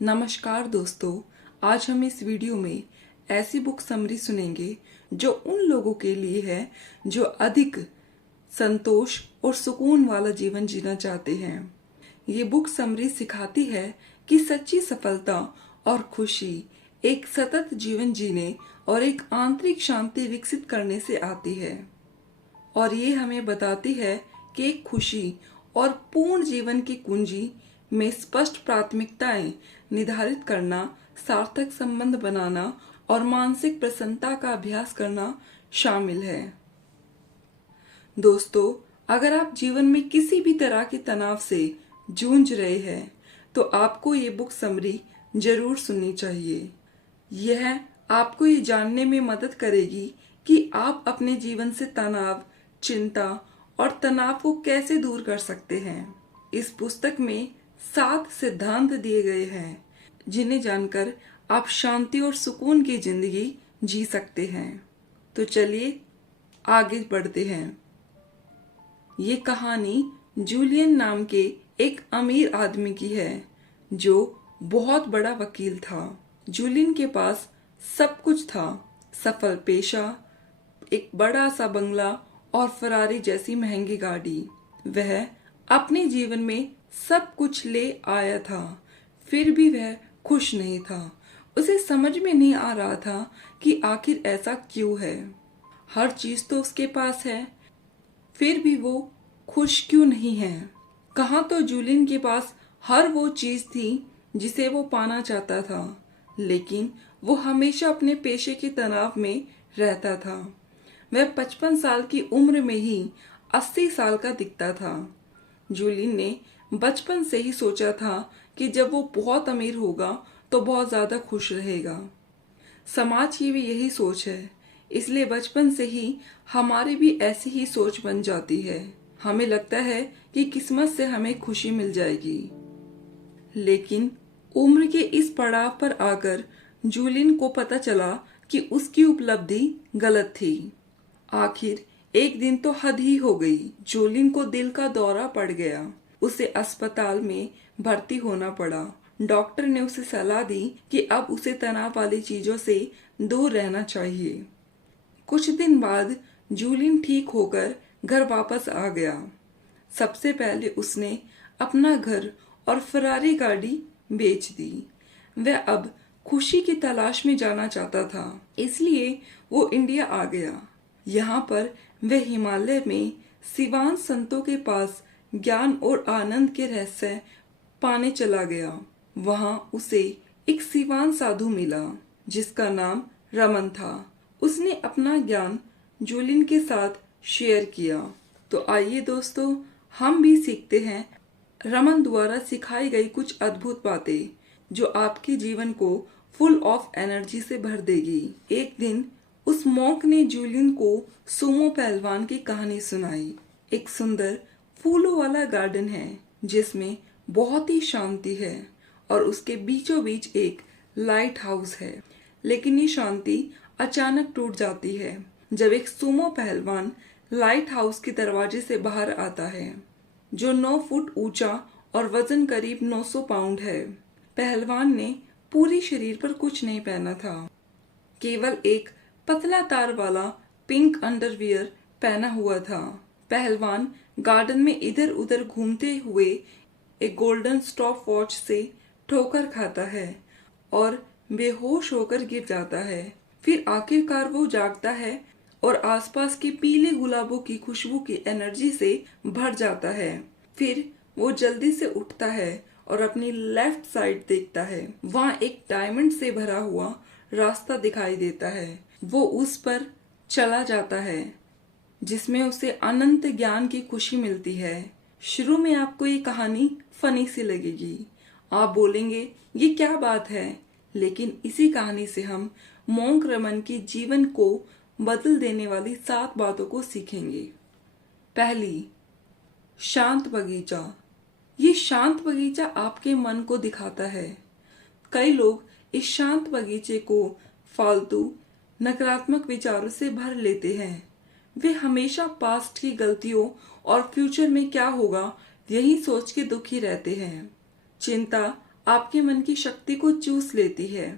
नमस्कार दोस्तों, आज हम इस वीडियो में ऐसी बुक समरी सुनेंगे जो उन लोगों के लिए है जो अधिक संतोष और सुकून वाला जीवन जीना चाहते हैं। ये बुक समरी सिखाती है कि सच्ची सफलता और खुशी एक सतत जीवन जीने और एक आंतरिक शांति विकसित करने से आती है। और ये हमें बताती है कि एक खुशी और पूर्ण जीवन की कुंजी में स्पष्ट प्राथमिकताएं निर्धारित करना, सार्थक संबंध बनाना और मानसिक प्रसन्नता का अभ्यास करना शामिल है। दोस्तों, अगर आप जीवन में किसी भी तरह के तनाव से जूझ रहे हैं तो आपको ये बुक समरी जरूर सुननी चाहिए। यह आपको ये जानने में मदद करेगी कि आप अपने जीवन से तनाव, चिंता और तनाव को कैसे दूर कर सकते हैं। इस पुस्तक में 7 सिद्धांत दिए गए हैं जिन्हें जानकर आप शांति और सुकून की जिंदगी जी सकते हैं। तो चलिए आगे बढ़ते हैं। ये कहानी जूलियन नाम के एक अमीर आदमी की है जो बहुत बड़ा वकील था। जूलियन के पास सब कुछ था, सफल पेशा, एक बड़ा सा बंगला और फरारी जैसी महंगी गाड़ी। वह अपने जीवन में सब कुछ ले आया था, फिर भी वह खुश नहीं था। उसे समझ में नहीं आ रहा था कि आखिर ऐसा क्यों है। हर चीज तो उसके पास है, फिर भी वो खुश क्यों नहीं है। कहाँ तो जूलियन के पास हर वो चीज थी जिसे वो पाना चाहता था, लेकिन वो हमेशा अपने पेशे के तनाव में रहता था। वह 55 साल की उम्र में ही 80 साल का दिखता था। जूलियन ने बचपन से ही सोचा था कि जब वो बहुत अमीर होगा तो बहुत ज्यादा खुश रहेगा। समाज की भी यही सोच है, इसलिए बचपन से ही हमारी भी ऐसी ही सोच बन जाती है। हमें लगता है कि किस्मत से हमें खुशी मिल जाएगी। लेकिन उम्र के इस पड़ाव पर आकर जूलियन को पता चला कि उसकी उपलब्धि गलत थी। आखिर एक दिन तो हद ही हो गई। जूलियन को दिल का दौरा पड़ गया। उसे अस्पताल में भर्ती होना पड़ा। डॉक्टर ने उसे सलाह दी कि अब उसे तनाव वाली चीजों से दूर रहना चाहिए। कुछ दिन बाद जूलियन ठीक होकर घर वापस आ गया। सबसे पहले उसने अपना घर और फरारी गाड़ी बेच दी। वह अब खुशी की तलाश में जाना चाहता था, इसलिए वो इंडिया आ गया। यहाँ पर वह हिमालय में सिवान संतों के पास ज्ञान और आनंद के रहस्य पाने चला गया। वहाँ उसे एक सिवान साधु मिला जिसका नाम रमन था। उसने अपना ज्ञान जूलियन के साथ शेयर किया। तो आइए दोस्तों, हम भी सीखते हैं रमन द्वारा सिखाई गई कुछ अद्भुत बातें जो आपके जीवन को फुल ऑफ एनर्जी से भर देगी। एक दिन उस मॉन्क ने जूलियन को सुमो पहलवान की कहानी सुनाई। एक सुंदर फूलों वाला गार्डन है जिसमें बहुत ही शांति है और उसके बीचों बीच एक लाइट हाउस है। लेकिन ये शांति अचानक टूट जाती है जब एक सुमो पहलवान लाइट हाउस के दरवाजे से बाहर आता है, जो 9 फुट ऊंचा और वजन करीब 900 पाउंड है। पहलवान ने पूरी शरीर पर कुछ नहीं पहना था, केवल एक पतला तार वाला पिंक अंडरवियर पहना हुआ था। पहलवान गार्डन में इधर उधर घूमते हुए एक गोल्डन स्टॉप वॉच से ठोकर खाता है और बेहोश होकर गिर जाता है। फिर आखिरकार वो जागता है और आसपास के पीले गुलाबों की खुशबू की एनर्जी से भर जाता है। फिर वो जल्दी से उठता है और अपनी लेफ्ट साइड देखता है। वहाँ एक डायमंड से भरा हुआ रास्ता दिखाई देता है। वो उस पर चला जाता है जिसमें उसे अनंत ज्ञान की खुशी मिलती है। शुरू में आपको ये कहानी फनी सी लगेगी, आप बोलेंगे ये क्या बात है, लेकिन इसी कहानी से हम मॉन्क रमन की जीवन को बदल देने वाली 7 बातों को सीखेंगे। पहली, शांत बगीचा। ये शांत बगीचा आपके मन को दिखाता है। कई लोग इस शांत बगीचे को फालतू नकारात्मक विचारों से भर लेते हैं। वे हमेशा पास्ट की गलतियों और फ्यूचर में क्या होगा यही सोच के दुखी रहते हैं। चिंता आपके मन की शक्ति को चूस लेती है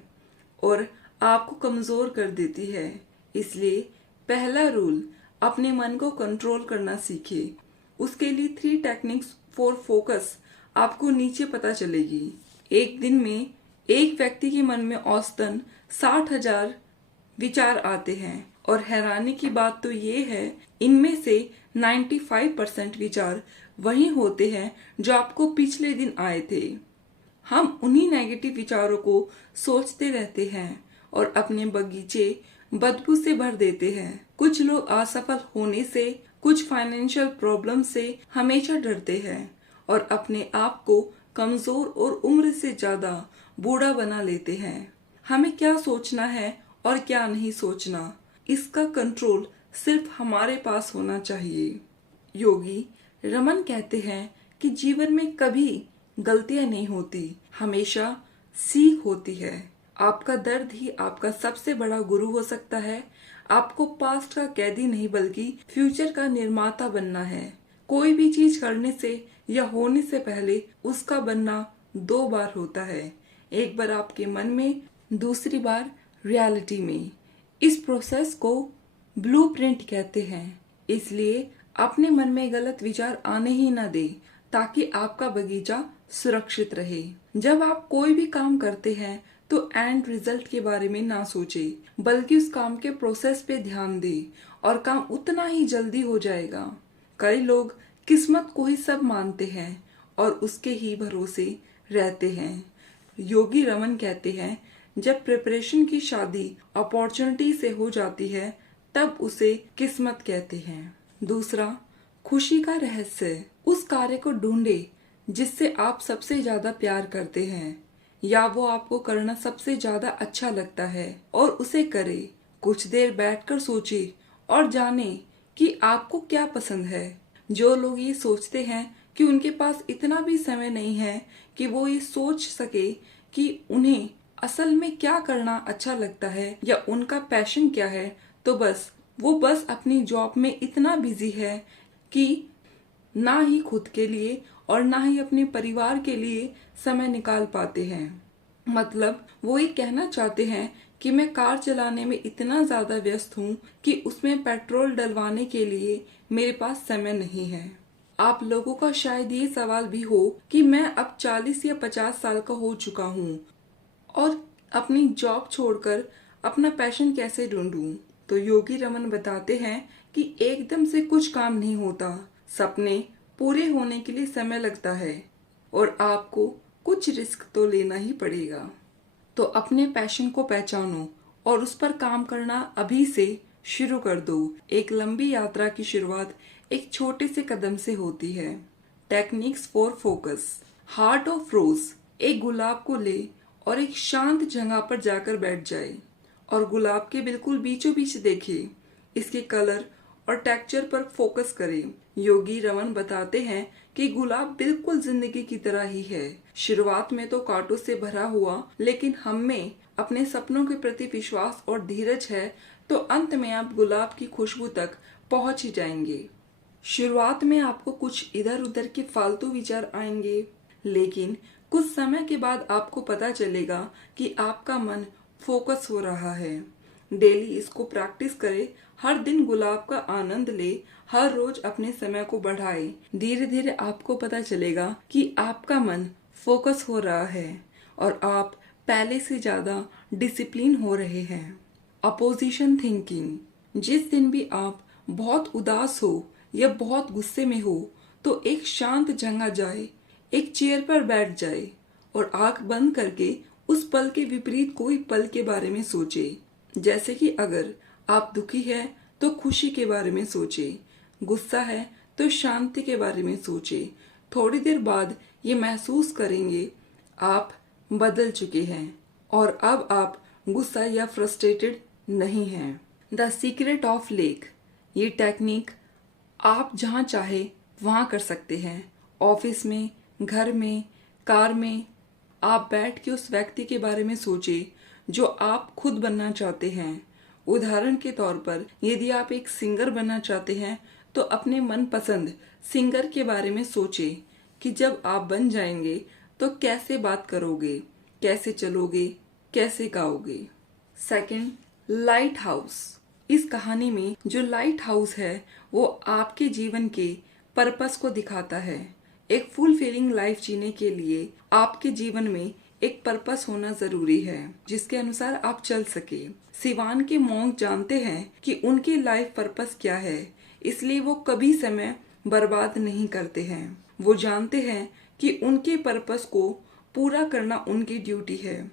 और आपको कमजोर कर देती है। इसलिए पहला रूल, अपने मन को कंट्रोल करना सीखिए। उसके लिए 3 टेक्निक्स फॉर फोकस आपको नीचे पता चलेगी। एक दिन में एक व्यक्ति के मन में औसतन 60,000 विचार आते हैं और हैरानी की बात तो ये है, इनमें से 95% विचार वही होते हैं जो आपको पिछले दिन आए थे। हम उन्हीं नेगेटिव विचारों को सोचते रहते हैं और अपने बगीचे बदबू से भर देते हैं। कुछ लोग असफल होने से, कुछ फाइनेंशियल प्रॉब्लम से हमेशा डरते हैं और अपने आप को कमजोर और उम्र से ज्यादा बूढ़ा बना लेते हैं। हमें क्या सोचना है और क्या नहीं सोचना, इसका कंट्रोल सिर्फ हमारे पास होना चाहिए। योगी रमन कहते हैं कि जीवन में कभी गलतियां नहीं होती, हमेशा सीख होती है। आपका दर्द ही आपका सबसे बड़ा गुरु हो सकता है। आपको पास्ट का कैदी नहीं बल्कि फ्यूचर का निर्माता बनना है। कोई भी चीज करने से या होने से पहले उसका बनना 2 बार होता है, एक बार आपके मन में, दूसरी बार रियलिटी में। इस प्रोसेस को ब्लूप्रिंट कहते हैं। इसलिए अपने मन में गलत विचार आने ही ना दे ताकि आपका बगीचा सुरक्षित रहे। जब आप कोई भी काम करते हैं तो एंड रिजल्ट के बारे में ना सोचे, बल्कि उस काम के प्रोसेस पे ध्यान दे और काम उतना ही जल्दी हो जाएगा। कई लोग किस्मत को ही सब मानते हैं और उसके ही भरोसे रहते हैं। योगी रमन कहते हैं, जब प्रिपरेशन की शादी अपॉर्चुनिटी से हो जाती है तब उसे किस्मत कहते हैं। दूसरा, खुशी का रहस्य, उस कार्य को ढूंढे जिससे आप सबसे ज्यादा प्यार करते हैं या वो आपको करना सबसे ज्यादा अच्छा लगता है और उसे करे। कुछ देर बैठकर सोचे और जाने कि आपको क्या पसंद है। जो लोग ये सोचते हैं कि उनके पास इतना भी समय नहीं है कि वो ये सोच सके कि उन्हें असल में क्या करना अच्छा लगता है या उनका पैशन क्या है, तो वो बस अपनी जॉब में इतना बिजी है कि ना ही खुद के लिए और ना ही अपने परिवार के लिए समय निकाल पाते हैं। मतलब वो ये कहना चाहते हैं कि मैं कार चलाने में इतना ज्यादा व्यस्त हूँ कि उसमें पेट्रोल डलवाने के लिए मेरे पास समय नहीं है। आप लोगों का शायद ये सवाल भी हो कि मैं अब 40 या 50 साल का हो चुका हूँ और अपनी जॉब छोड़कर अपना पैशन कैसे ढूंढूं? तो योगी रमन बताते हैं कि एकदम से कुछ काम नहीं होता। सपने पूरे होने के लिए समय लगता है और आपको कुछ रिस्क तो लेना ही पड़ेगा। तो अपने पैशन को पहचानो और उस पर काम करना अभी से शुरू कर दो। एक लंबी यात्रा की शुरुआत एक छोटे से कदम से होती है। Techniques for focus, heart of रोज, एक गुलाब को ले और एक शांत जगह पर जाकर बैठ जाए और गुलाब के बिल्कुल बीचों बीच देखे, इसके कलर और टेक्सचर पर फोकस करें। योगी रमन बताते हैं कि गुलाब बिल्कुल जिंदगी की तरह ही है। शुरुआत में तो कांटों से भरा हुआ, लेकिन हम में अपने सपनों के प्रति विश्वास और धीरज है तो अंत में आप गुलाब की खुशबू तक पहुंच ही जाएंगे। शुरुआत में आपको कुछ इधर उधर के फालतू विचार आएंगे, लेकिन कुछ समय के बाद आपको पता चलेगा कि आपका मन फोकस हो रहा है। डेली इसको प्रैक्टिस करें, हर दिन गुलाब का आनंद ले, हर रोज अपने समय को बढ़ाए। धीरे धीरे आपको पता चलेगा कि आपका मन फोकस हो रहा है और आप पहले से ज्यादा डिसिप्लिन हो रहे हैं। अपोजिशन थिंकिंग, जिस दिन भी आप बहुत उदास हो या बहुत गुस्से में हो तो एक शांत जगह जाए, एक चेयर पर बैठ जाए और आंख बंद करके उस पल के विपरीत कोई पल के बारे में सोचे। जैसे कि अगर आप दुखी है तो खुशी के बारे में सोचे, गुस्सा है तो शांति के बारे में सोचे। थोड़ी देर बाद ये महसूस करेंगे आप बदल चुके हैं और अब आप गुस्सा या फ्रस्ट्रेटेड नहीं हैं। द सीक्रेट ऑफ लेक, ये टेक्निक आप जहाँ चाहे वहाँ कर सकते हैं। ऑफिस में, घर में, कार में आप बैठ के उस व्यक्ति के बारे में सोचे जो आप खुद बनना चाहते हैं। उदाहरण के तौर पर यदि आप एक सिंगर बनना चाहते हैं तो अपने मनपसंद सिंगर के बारे में सोचे कि जब आप बन जाएंगे तो कैसे बात करोगे, कैसे चलोगे, कैसे गाओगे। Second, light house. इस कहानी में जो लाइट हाउस है वो आपके जीवन के पर्पस को दिखाता है। एक फुलफिलिंग लाइफ जीने के लिए आपके जीवन में एक पर्पस होना जरूरी है जिसके अनुसार आप चल सके। सिवान के मॉन्क जानते हैं कि उनके लाइफ पर्पस क्या है, इसलिए वो कभी समय बर्बाद नहीं करते हैं। वो जानते हैं कि उनके पर्पस को पूरा करना उनकी ड्यूटी है।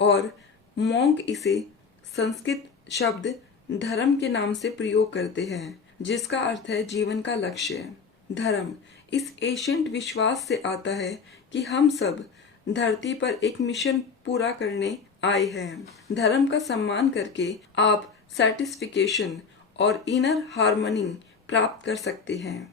और मॉन्क इसे संस्कृत शब्द धर्म के नाम से प्रयोग करते हैं, जिसका अर्थ है जीवन का लक्ष्य। धर्म इस एशियंट विश्वास से आता है कि हम सब धरती पर एक मिशन पूरा करने आए हैं। धर्म का सम्मान करके आप सैटिस्फिकेशन और इनर हार्मनी प्राप्त कर सकते हैं।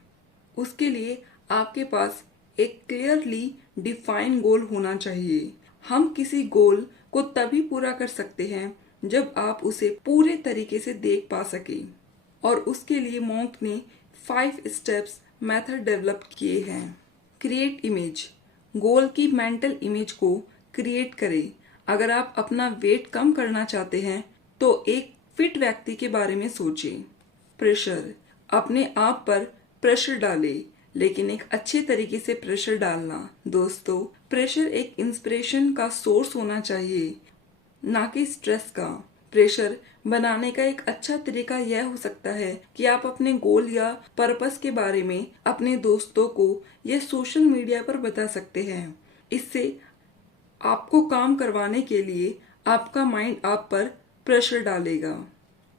उसके लिए आपके पास एक क्लियरली डिफाइंड गोल होना चाहिए। हम किसी गोल को तभी पूरा कर सकते हैं जब आप उसे पूरे तरीके से देख पा सके। और उसके लिए मॉन्क ने 5 स्टेप्स मेथड डेवलप किए हैं। Create image. गोल की मेंटल इमेज को क्रिएट करें। अगर आप अपना वेट कम करना चाहते हैं तो एक फिट व्यक्ति के बारे में सोचें। प्रेशर। अपने आप पर प्रेशर डालें, लेकिन एक अच्छे तरीके से प्रेशर डालना। दोस्तों, प्रेशर एक इंस्पिरेशन का सोर्स होना चाहिए, ना कि स्ट्रेस का। प्रेशर बनाने का एक अच्छा तरीका यह हो सकता है कि आप अपने गोल या पर्पस के बारे में अपने दोस्तों को या सोशल मीडिया पर बता सकते हैं। इससे आपको काम करवाने के लिए आपका माइंड आप पर प्रेशर डालेगा।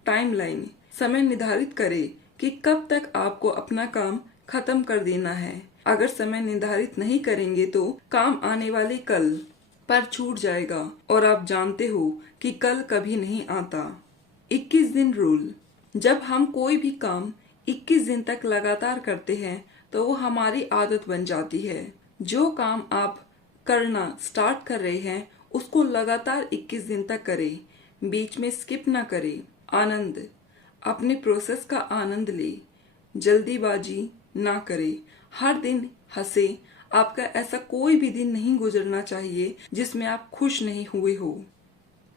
टाइमलाइन। समय निर्धारित करें कि कब तक आपको अपना काम खत्म कर देना है। अगर समय निर्धारित नहीं करेंगे तो काम आने वाले कल पर छूट जाएगा और आप जानते हो कि कल कभी नहीं आता। 21 दिन रूल। जब हम कोई भी काम 21 दिन तक लगातार करते हैं तो वो हमारी आदत बन जाती है। जो काम आप करना स्टार्ट कर रहे हैं उसको लगातार 21 दिन तक करें, बीच में स्किप ना करें। आनंद। अपने प्रोसेस का आनंद ले, जल्दीबाजी ना करें। हर दिन हंसे। आपका ऐसा कोई भी दिन नहीं गुजरना चाहिए जिसमें आप खुश नहीं हुए हो।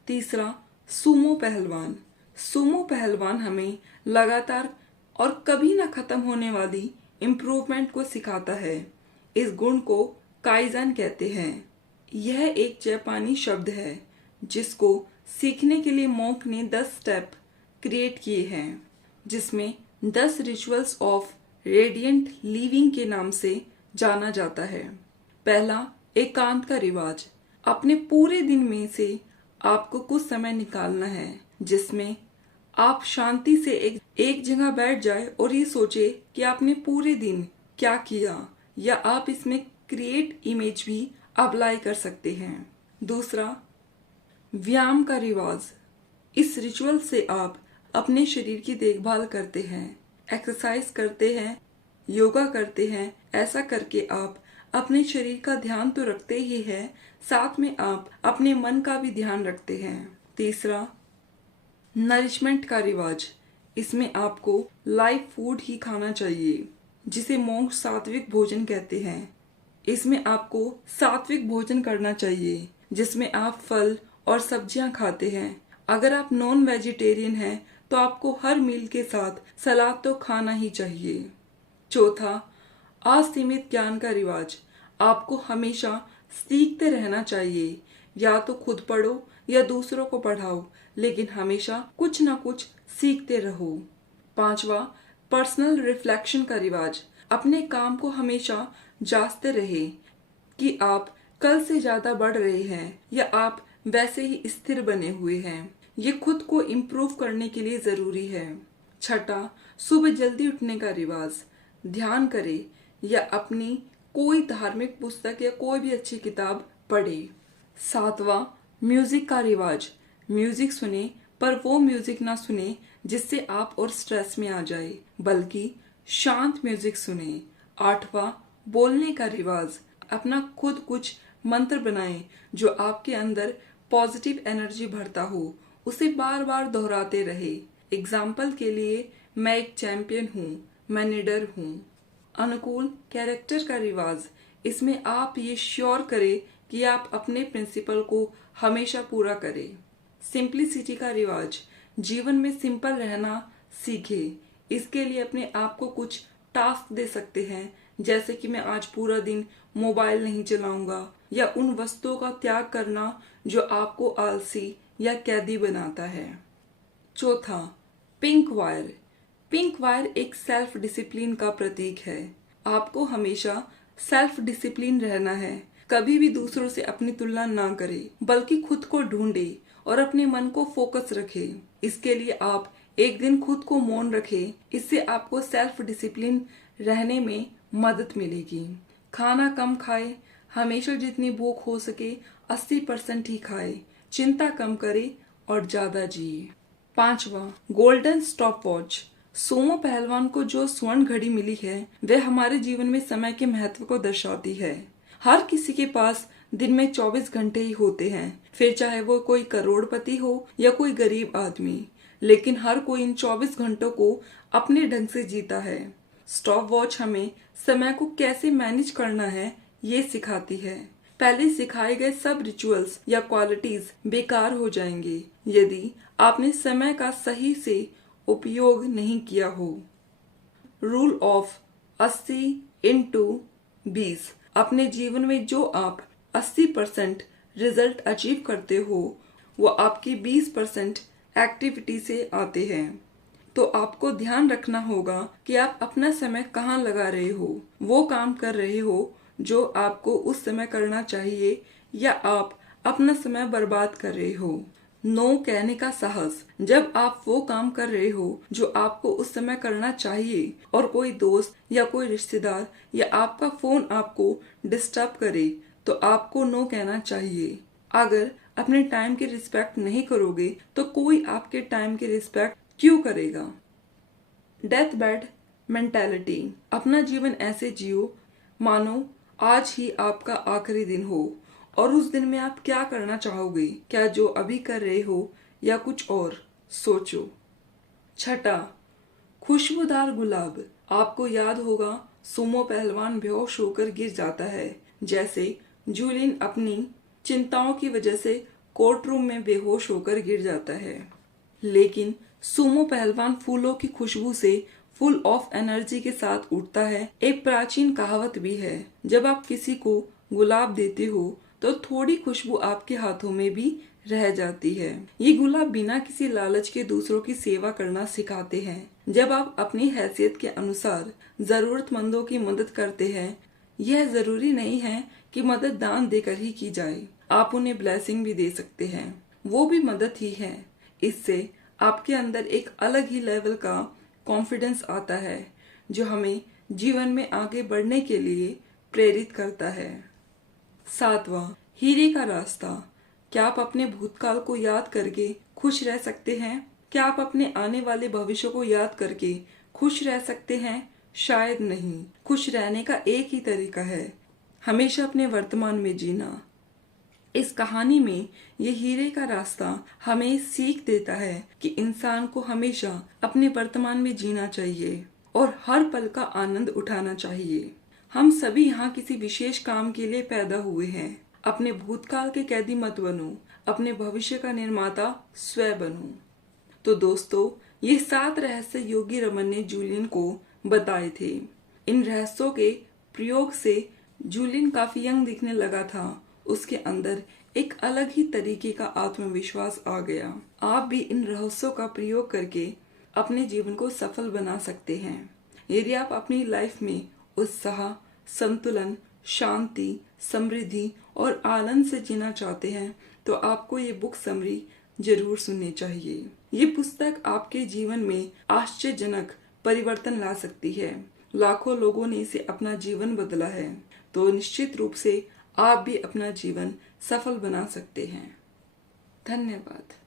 तीसरा, सुमो पहलवान। सुमो पहलवान हमें लगातार और कभी ना खत्म होने वाली इम्प्रूवमेंट को सिखाता है। इस गुण को काइजन कहते हैं। यह एक जापानी शब्द है जिसको सीखने के लिए मॉन्क ने 10 स्टेप क्रिएट किए हैं, जिसमें 10 रिचुअल्स ऑफ रेडिएंट लिविंग के नाम से जाना जाता है। पहला, एकांत का रिवाज। अपने पूरे दिन में से आपको कुछ समय निकालना है जिसमें आप शांति से एक जगह बैठ जाए और ये सोचे कि आपने पूरे दिन क्या किया, या आप इसमें क्रिएट इमेज भी अप्लाई कर सकते हैं। दूसरा, व्यायाम का रिवाज। इस रिचुअल से आप अपने शरीर की देखभाल करते हैं, एक्सरसाइज करते हैं, योगा करते हैं। ऐसा करके आप अपने शरीर का ध्यान तो रखते ही हैं, साथ में आप अपने मन का भी ध्यान रखते हैं। तीसरा, नरिशमेंट का रिवाज। इसमें आपको लाइव फूड ही खाना चाहिए, जिसे मॉन्क सात्विक भोजन कहते हैं। इसमें आपको सात्विक भोजन करना चाहिए जिसमें आप फल और सब्जियां खाते हैं। अगर आप नॉन वेजिटेरियन हैं तो आपको हर मील के साथ सलाद तो खाना ही चाहिए। चौथा, असीमित ज्ञान का रिवाज। आपको हमेशा सीखते रहना चाहिए, या तो खुद पढ़ो या दूसरों को पढ़ाओ, लेकिन हमेशा कुछ ना कुछ सीखते रहो। पांचवा, पर्सनल रिफ्लेक्शन का रिवाज। अपने काम को हमेशा जांचते रहे कि आप कल से ज्यादा बढ़ रहे हैं या आप वैसे ही स्थिर बने हुए हैं। ये खुद को इम्प्रूव करने के लिए जरूरी है। छठा, सुबह जल्दी उठने का रिवाज। ध्यान करें या अपनी कोई धार्मिक पुस्तक या कोई भी अच्छी किताब पढ़े। सातवां, म्यूजिक का रिवाज। म्यूजिक सुने, पर वो म्यूजिक ना सुने जिससे आप और स्ट्रेस में आ जाए, बल्कि शांत म्यूजिक सुने। आठवां, बोलने का रिवाज। अपना खुद कुछ मंत्र बनाएं जो आपके अंदर पॉजिटिव एनर्जी भरता हो, उसे बार बार दोहराते रहे। एग्जाम्पल के लिए, मैं एक चैंपियन हूँ, मैं निडर हूँ। अनुकूल कैरेक्टर का रिवाज। इसमें आप ये श्योर करें कि आप अपने प्रिंसिपल को हमेशा पूरा करें। सिंपलिसिटी का रिवाज, जीवन में सिंपल रहना सीखें। इसके लिए अपने आप को कुछ टास्क दे सकते हैं, जैसे कि मैं आज पूरा दिन मोबाइल नहीं चलाऊंगा, या उन वस्तुओं का त्याग करना जो आपको आलसी या कैदी बनाता है। चौथा, पिंक वायर। पिंक वायर एक सेल्फ डिसिप्लिन का प्रतीक है। आपको हमेशा सेल्फ डिसिप्लिन रहना है। कभी भी दूसरों से अपनी तुलना ना करें, बल्कि खुद को ढूंढे और अपने मन को फोकस रखें। इसके लिए आप एक दिन खुद को मौन रखें। इससे आपको सेल्फ डिसिप्लिन रहने में मदद मिलेगी। खाना कम खाए, हमेशा जितनी भूख हो सके 80% ही खाए। चिंता कम करे और ज्यादा जिए। पांचवा, गोल्डन स्टॉप वॉच। सोमो पहलवान को जो स्वर्ण घड़ी मिली है वह हमारे जीवन में समय के महत्व को दर्शाती है। हर किसी के पास दिन में 24 घंटे ही होते हैं, फिर चाहे वो कोई करोड़पति हो या कोई गरीब आदमी, लेकिन हर कोई इन 24 घंटों को अपने ढंग से जीता है। स्टॉप वॉच हमें समय को कैसे मैनेज करना है ये सिखाती है। पहले सिखाए गए सब रिचुअल्स या क्वालिटीज बेकार हो जाएंगे यदि आपने समय का सही से उपयोग नहीं किया हो। Rule of 80x20। अपने जीवन में जो आप 80% रिजल्ट अचीव करते हो वो आपकी 20% एक्टिविटी से आते हैं। तो आपको ध्यान रखना होगा कि आप अपना समय कहाँ लगा रहे हो। वो काम कर रहे हो जो आपको उस समय करना चाहिए, या आप अपना समय बर्बाद कर रहे हो। नो कहने का साहस। जब आप वो काम कर रहे हो जो आपको उस समय करना चाहिए और कोई दोस्त या कोई रिश्तेदार या आपका फोन आपको डिस्टर्ब करे, तो आपको नो कहना चाहिए। अगर अपने टाइम की रिस्पेक्ट नहीं करोगे तो कोई आपके टाइम की रिस्पेक्ट क्यों करेगा। Death bed mentality. अपना जीवन ऐसे जियो मानो आज ही आपका आखिरी दिन हो, और उस दिन में आप क्या करना चाहोगे, क्या जो अभी कर रहे हो या कुछ और, सोचो। छठा, खुशबूदार गुलाब। आपको याद होगा सुमो पहलवान बेहोश होकर गिर जाता है, जैसे जूलियन अपनी चिंताओं की वजह से कोर्ट रूम में बेहोश होकर गिर जाता है। लेकिन सुमो पहलवान फूलों की खुशबू से फुल ऑफ एनर्जी के साथ उठता है। एक प्राचीन कहावत भी है, जब आप किसी को गुलाब देते हो तो थोड़ी खुशबू आपके हाथों में भी रह जाती है। ये गुलाब बिना किसी लालच के दूसरों की सेवा करना सिखाते हैं। जब आप अपनी हैसियत के अनुसार जरूरतमंदों की मदद करते हैं, यह जरूरी नहीं है कि मदद दान देकर ही की जाए। आप उन्हें ब्लेसिंग भी दे सकते हैं, वो भी मदद ही है। इससे आपके अंदर एक अलग ही लेवल का कॉन्फिडेंस आता है, जो हमें जीवन में आगे बढ़ने के लिए प्रेरित करता है। सातवां, हीरे का रास्ता। क्या आप अपने भूतकाल को याद करके खुश रह सकते हैं? क्या आप अपने आने वाले भविष्य को याद करके खुश रह सकते हैं? शायद नहीं। खुश रहने का एक ही तरीका है, हमेशा अपने वर्तमान में जीना। इस कहानी में ये हीरे का रास्ता हमें सीख देता है कि इंसान को हमेशा अपने वर्तमान में जीना चाहिए और हर पल का आनंद उठाना चाहिए। हम सभी यहाँ किसी विशेष काम के लिए पैदा हुए हैं। अपने भूतकाल के कैदी मत बनो, अपने भविष्य का निर्माता स्वयं बनो। तो दोस्तों, ये 7 रहस्य योगी रमन ने जूलियन को बताए थे। इन रहस्यों के प्रयोग से जूलियन काफी यंग दिखने लगा था। उसके अंदर एक अलग ही तरीके का आत्मविश्वास आ गया। आप भी इन रहस्यों का प्रयोग करके अपने जीवन को सफल बना सकते हैं। यदि आप अपनी लाइफ में उत्साह, संतुलन, शांति, समृद्धि और आनंद से जीना चाहते हैं, तो आपको ये बुक समरी जरूर सुननी चाहिए। ये पुस्तक आपके जीवन में आश्चर्यजनक परिवर्तन ला सकती है। लाखों लोगों ने इसे अपना जीवन बदला है, तो निश्चित रूप से आप भी अपना जीवन सफल बना सकते हैं। धन्यवाद।